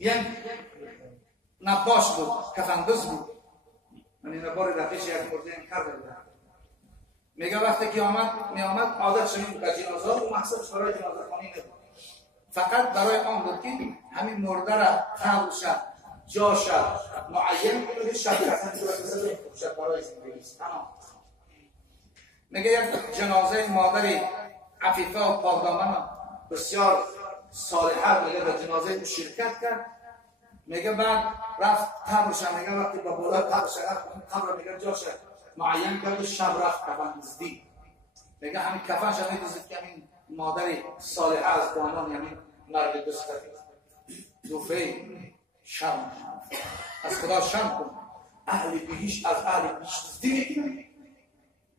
یک نباش بود، کفندوز بود. من این بار دفعش یک مرده این کرده بودم. میگه وقتی که می آمد عادت شدیم به جنازه و مقصد برای جنازه خانی نبود. فقط برای آن بود که همین مرده را قبر شد، جا شد، معین کنه شب کسان شد برای زندگی است. میگه یک جنازه مادری عفیفه و پاکدامن بسیار صالحه میگه به جنازه او شرکت کرد. میگه بعد رفت قبرش، میگه وقتی با بالا قبرش رفت قبر میگه جاش معین کرد و شب رفت کفن دزدید. میگه همین کفنش هم میدوزید که همین مادر صالحه از دامان همین مرد دوست دوفه شرم از خدا شرم کن، اهل بهشت از اهل بهشت دزدی.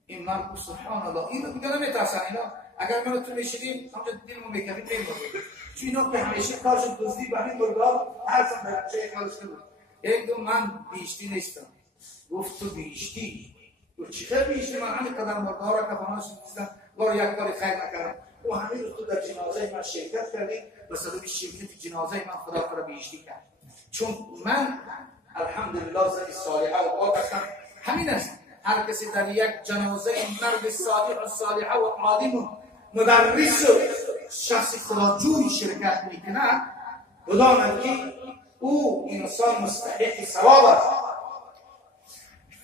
این مرد سبحان الله اینو دیگه نمیترسن. اینا اگر ما تو میشیدیم همونجا دیدیم و میکردیم میمونیم، چون اینا که همیشه کارشون دزدی به همین مردا هر سم به چه کارش نبود. یک دو من بیشتی نیستم. گفت تو بیشتی؟ گفت چی خیلی بیشتی؟ من همین قدر مردا را کفاناش دیدم ولی یک کاری خیر نکردم. و همین رو تو در جنازه من شرکت کردی، به سبب شرکت جنازه من خدا تو را بیشتی کرد. چون من الحمدلله زنی صالحه و پاک هستم. همین است. هر کسی در یک جنازه مرد صالح و صالحه و عالم و مدرس و شخص خداجوی شرکت میکنه، بداند که او انسان مستحق ثواب است.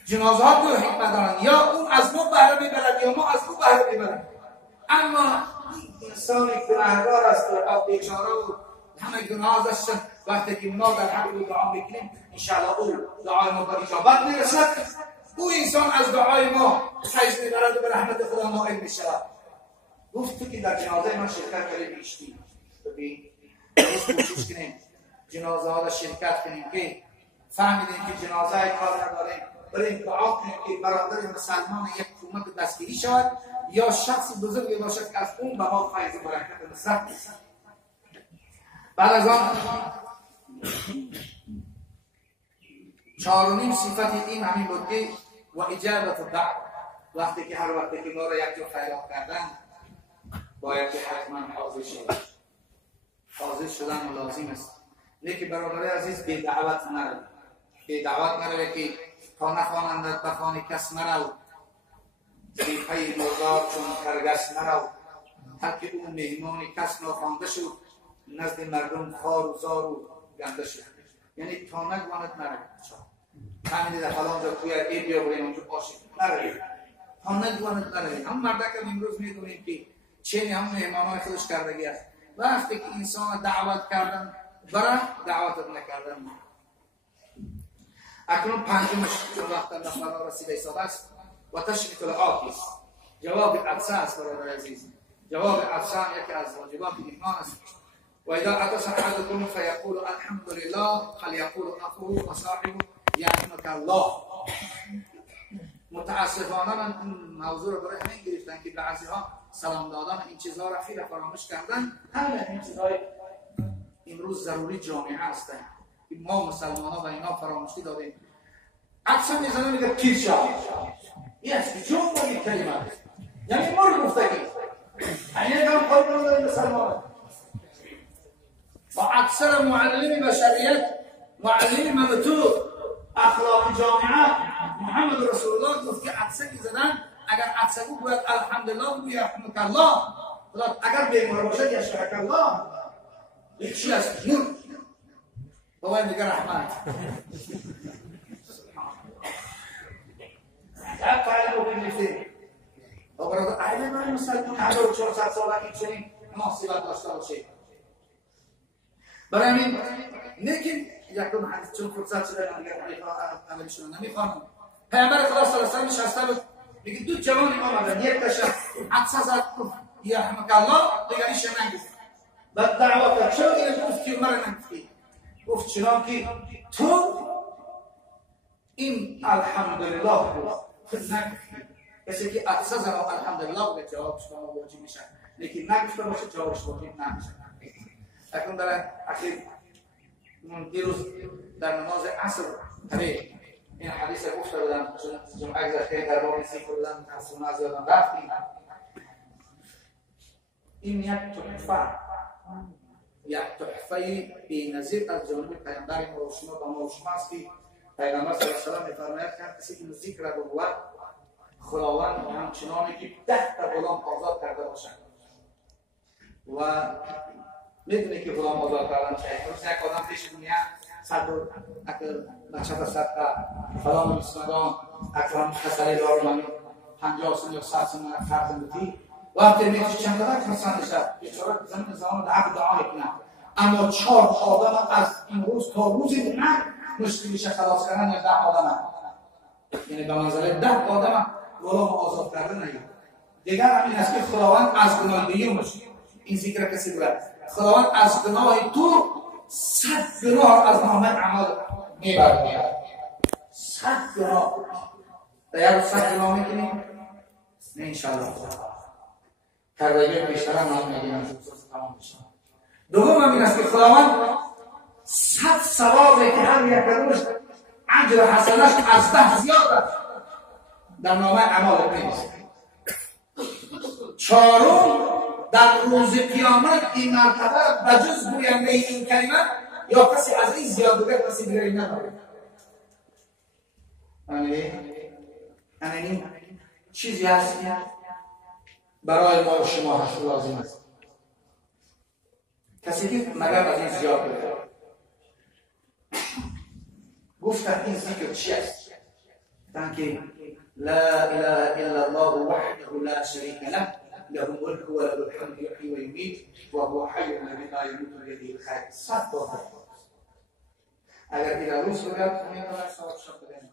جنازه ها دو حکمت دارند، یا اون از ما بهره میبرد یا ما از او بهره میبرد. اما انسان گناهکار است و بیچاره و همه گناه ازش وقتی که ما در حق او دعا میکنیم انشاءالله او دعای ما به اجابت میرسد. او انسان از دعای ما فیض میبرد و به رحمت خدا نائل میشود. گفت تو که در جنازه من شرکت کردی بیشتی، ببین کوشش کنیم جنازه ها را شرکت کنیم که فهمیدیم که جنازه کار نداریم، بریم دعا کنیم که برادر مسلمان یک حکومت دستگیری شود یا شخص بزرگی باشد که از اون به ما فیض و برکت نصرت رسد. بعد از آن چهارمین صفت این همین بود که و اجابت الدعوه. وقتی که هر وقتی که ما را یک جا خیرات کردن باید که حتما حاضر شد. حاضر شدن لازم است. نه که برادر عزیز بی دعوت نرو، بی دعوت نرو که تا نخوانند به خانه کس نرو، بی پی مردار چون کرگس نرو، تا که اون مهمان کس ناخوانده شد نزد مردم خار و زار و گنده شد. یعنی تا نگواند نرو. همین در فلان جا توی ای بیا بریم اونجا باشید نروید، تا نگواند نروید. هم مرده که امروز میدونیم که چه هم مهمانای خودش کردگی است. وقتی که انسان دعوت کردن برای دعوت نکردن. اکنون پنجمش وقت نفر رسیده ایستاده است و تشریف العاکس، جواب عطسه است برادر عزیز. جواب عطسه یکی از واجبات ایمان است. و اذا عطس احدكم فيقول الحمد لله فليقول اخوه وصاحبه یرحمک الله. متاسفانه من این موضوع رو برای همین گرفتن که بعضی ها سلام دادن این چیزها را خیلی فراموش کردن. همه این چیزهای امروز ضروری جامعه هستن که ما مسلمان ها و اینا فراموشی دادیم. اکثر میزنه میگه پیر شاه این است که جون باید کلمه یعنی ما رو گفتگی اینه که هم خواهد داریم مسلمان و اکثر معلم بشریت معلم ممتوع اخلاق جامعه محمد رسول الله گفت که عطسه میزنن اگر عطسه بود باید الحمدلله و یرحمک الله. اگر بیمار باشد یشفیک الله. یک چی است نور بابا میگه رحمت. یک فعلا رو بگیفتیم و برادر اهل من مسلمان 1400 ساله این چنین مناسبت داشته باشه. برای همین نیکن یکم حدیث چون فرصت شده عملی شده نمیخوانم. پیامبر خدا صلی الله علیه و نشسته بود میگه دو جوان آمدن، یک تاش عطسه زد گفت یرحمک الله، دیگریش نگفت. بعد دعوا کرد چرا اینو گفتی و مرا نگفتی؟ گفت چرا که تو این الحمدلله گفت نگفتی. کسی که عطسه زد الحمدلله به جواب شما واجب میشه، لیکن نگفته باشه جوابش واجب نمیشه. اکنون در اخیر دیروز در نماز عصر این حدیث گفته بودم جمعه گذشته در باب ذکر بودم از نماز یادم رفتیم. این یک تحفه یک تحفه بی‌نظیر از جانب پیامبر ما و شما با ما و شما است که پیغمبر صلی الله علیه و آله می‌فرماید که کسی این ذکر را بگوید خداوند همچنانی که 10 تا غلام آزاد کرده باشد. و میدونی که غلام آزاد کردن چیه؟ روز یک آدم پیش دنیا صد اگر بچه تا صدقه فلان مسمدان اکرام خسره دار منو 50 سن یا 100 سن فرض میتی وقتی میگه چند تا خسران شد بیچاره زمین زمان دعا دعا کنه. اما 4 آدم از این روز تا روز دیگر مشکلش خلاص کردن یا 10 آدم، یعنی به منزله 10 آدم غلام آزاد کردن نیست. دیگر همین است که خداوند از گناه بیومش این ذکر کسی بود. خداوند از گناه تو 100 گناه از نامه عمل میبرد. 100 گناه در 100 گناه میکنیم نه انشاءالله کردگی بیشتر هم میگیم تمام بشه. دوم همین است که خداوند 100 ثوابی که هر یک روز اجر حسنش از 10 زیاد است در نامه اعمال می‌نویسد. چهارم در روز قیامت این مرتبه بجز گوینده این کلمه یا کسی از این زیاد بگه کسی دیگری نداره. این چیزی هست برای ما و شما هست لازم است کسی که مگر از این زیاد بگه. گفتن این ذکر چی است؟ گفتن که لا اله الا الله وحده لا شريك له له الملك وله الحمد يحيي ويميت وهو حي الذي لا يموت بيده الخير. 100 تا اگر این روز بگم میتونه 100 شب بدم.